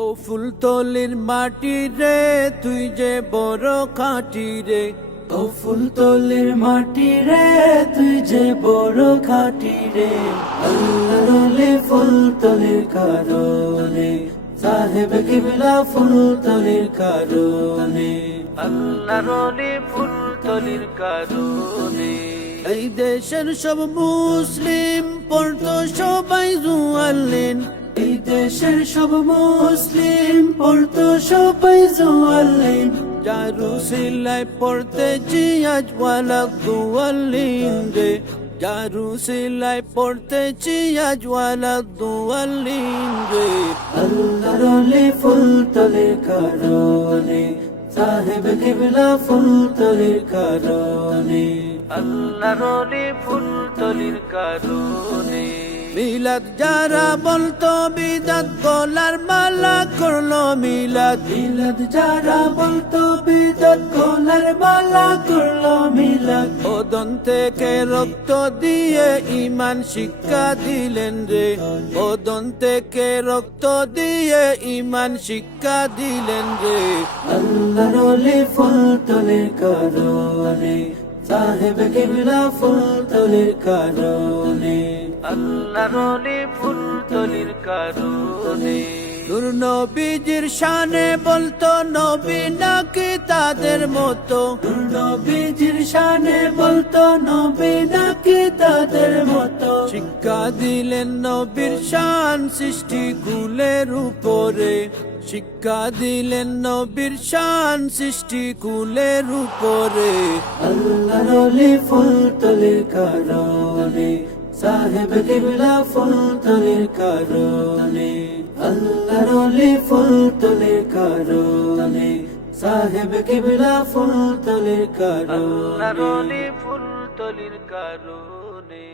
ও ফুলতলির মাটি রে তুই যে বড় খাঁটি রে, ও ফুলতলির মাটি রে তুই যে বড় খাঁটি রে। আল্লাহর ওলি ফুলতলির কারণে, সাহেব কিবলা ফুলতলির কারণে, আল্লাহর ওলি ফুলতলির কারণে। এই দেশের সব মুসলিম পড়তো সবাই জুয়ালেন, এই দেশের সব মুসলিম পড়তো সবাই জুয়ালেন। জারুসিলায় পড়তেছি আজ ওয়ালা দুয়ালিন রে, জারুসিলায় পড়তেছি আজ ওয়ালা দুয়ালিন রে। আল্লাহর ওলি ফুলতলির কারণে, সাহেব কিবলা ফুলতলির কারণে, আল্লাহর ওলি ফুলতলির কারণে। মিলাদ যারা বলতো বিদাত গলার মালা করলো মিলাদ, মিলাদ যারা বলতো বিদাত গলার মালা করলো মিলাদ। ওদন থেকে রক্ত দিয়ে ইমান শিক্ষা দিলেন রে, ওদন থেকে রক্ত দিয়ে ইমান শিক্ষা দিলেন রে। আল্লাহর ওলি ফুলতলির কারণে, সাহেব কিবলা ফুলতলির কারণে, আল্লাহর ওলি ফুলতলির কারণে। নূর নবীজির শানে বলতো নবী নাকি তাদের মতো, নূর নবীজির শানে বলতো নবী নাকি তাদের মতো। শিক্ষা দিলেন নবীর শান সৃষ্টি কুলের উপরে, শিক্ষা দিলেন নবীর শান সৃষ্টি কুলের উপরে। আল্লাহর ওলি ফুলতলির কারণে, সাহেব কিবলা ফুলতলির কারণে, আল্লাহর ওলি ফুলতলির কারণে, সাহেব কিবলা ফুলতলির কারণে, আল্লাহর ওলি ফুলতলির কারণে।